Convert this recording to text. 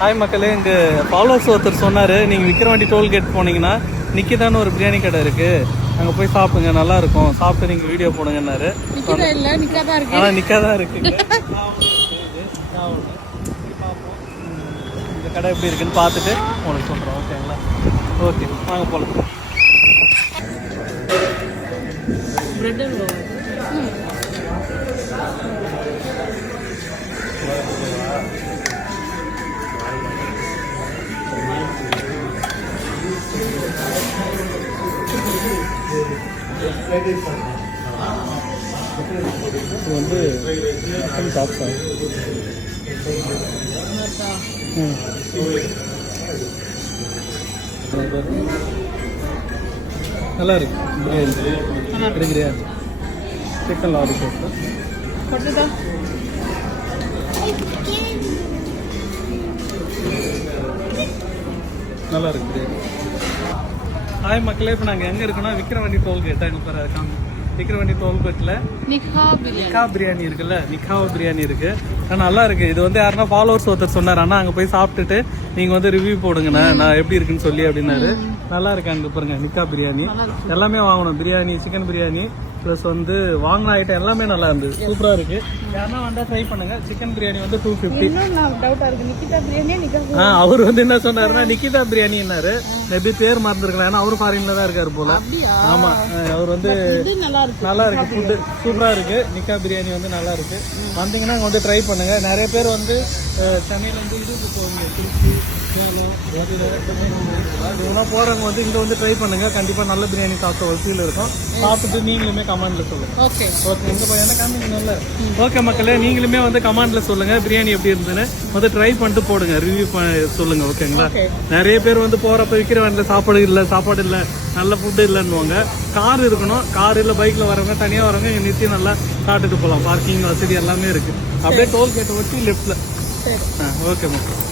Hi மக்களே, இங்கே followers ஒருத்தர் சொன்னார், நீங்கள் விக்கிரவாண்டி டோல்கேட் போனீங்கன்னா நிக்கிதான்னு ஒரு பிரியாணி கடை இருக்குது, அங்கே போய் சாப்பிடுங்க, நல்லாயிருக்கும், சாப்பிட்டு நீங்கள் வீடியோ போடுங்கன்னாரு. ஆனால் நிக்கா தான் இருக்குங்க. இந்த கடை எப்படி இருக்குன்னு பார்த்துட்டு உங்களுக்கு சொல்கிறோம். ஓகேங்களா? ஓகே, வாங்க போகலாம். இது வந்து டாப்ஸா? நல்லா இருக்கு பிரியாணி. கிடைக்கிறியா? சிக்கன் லாலிபாப் நல்லா இருக்கு பிரியாணி. ஹாய் மக்களே, இப்போ நாங்கள் எங்கே இருக்கோம்னா விக்கிரவாண்டி டோல்கேட். எங்கள் பேர் விக்கிரவாண்டி டோல்கேட்டில் நிக்கா பிரியாணி இருக்குல்ல, நிக்காவ பிரியாணி இருக்கு. ஆனால் நல்லா இருக்கு. இது வந்து யாருன்னா ஃபாலோவர்ஸ் ஒருத்தர் சொன்னார், ஆனால் அங்கே போய் சாப்பிட்டுட்டு நீங்கள் வந்து ரிவ்யூ போடுங்கண்ணா, நான் எப்படி இருக்குன்னு சொல்லி அப்படின்னாரு. நல்லா இருக்கு. அங்கே பாருங்க நிக்கா பிரியாணி எல்லாமே வாங்கணும். பிரியாணி, சிக்கன் பிரியாணி ப்ளஸ் வந்து வாங்கின ஐட்டம் எல்லாமே நல்லா இருந்தது, சூப்பராக இருக்கு. யாருன்னா வந்தால் ட்ரை பண்ணுங்க. சிக்கன் பிரியாணி வந்து 250. அவர் வந்து என்ன சொன்னாருன்னா நிக்கிதா பிரியாணின்னாரு. மேபி பேர் மறந்துருக்கலாம், ஏன்னா அவரும் ஃபாரின்ல தான் இருக்காரு போல. ஆமா, அவர் வந்து நல்லா இருக்கு, ஃபுட்டு சூப்பரா இருக்கு. நிக்கா பிரியாணி வந்து நல்லா இருக்கு. வந்தீங்கன்னா அங்கே வந்து ட்ரை பண்ணுங்க. நிறைய பேர் வந்து சென்னையில வந்து இதுக்கு போவாங்க, திருச்சி, சேலம், இதெல்லாம் போறவங்க வந்து இங்க வந்து ட்ரை பண்ணுங்க. கண்டிப்பா நல்ல பிரியாணி சாப்பிட்ட ஒரு ஃபீல் இருக்கும். சாப்பிட்டு நீங்களுமே கமெண்ட்ல சொல்லுங்க. ஓகே, இங்க போய் என்ன காமிக்கணும்ல. ஓகே மக்களே, நீங்களுமே வந்து கமெண்ட்ல சொல்லுங்க பிரியாணி எப்படி இருந்துன்னு. வந்து ட்ரை பண்ணிட்டு போடுங்க, ரிவ்யூ சொல்லுங்க. ஓகேங்களா? நிறைய பேர் வந்து போறப்ப விக்கிரவாண்டில சாப்பாடு இல்ல, நல்ல ஃபுட்டு இல்லைன்னுவாங்க. கார் இருக்கணும், கார் இல்ல பைக்ல வரவங்க, தனியா வரவங்க இங்க நிறுத்தி நல்லா காட்டுட்டு போகலாம். பார்க்கிங் வசதி எல்லாமே இருக்கு. அப்படியே டோல் கேட் வச்சு லெஃப்ட்ல. ஓகே மக்கள்.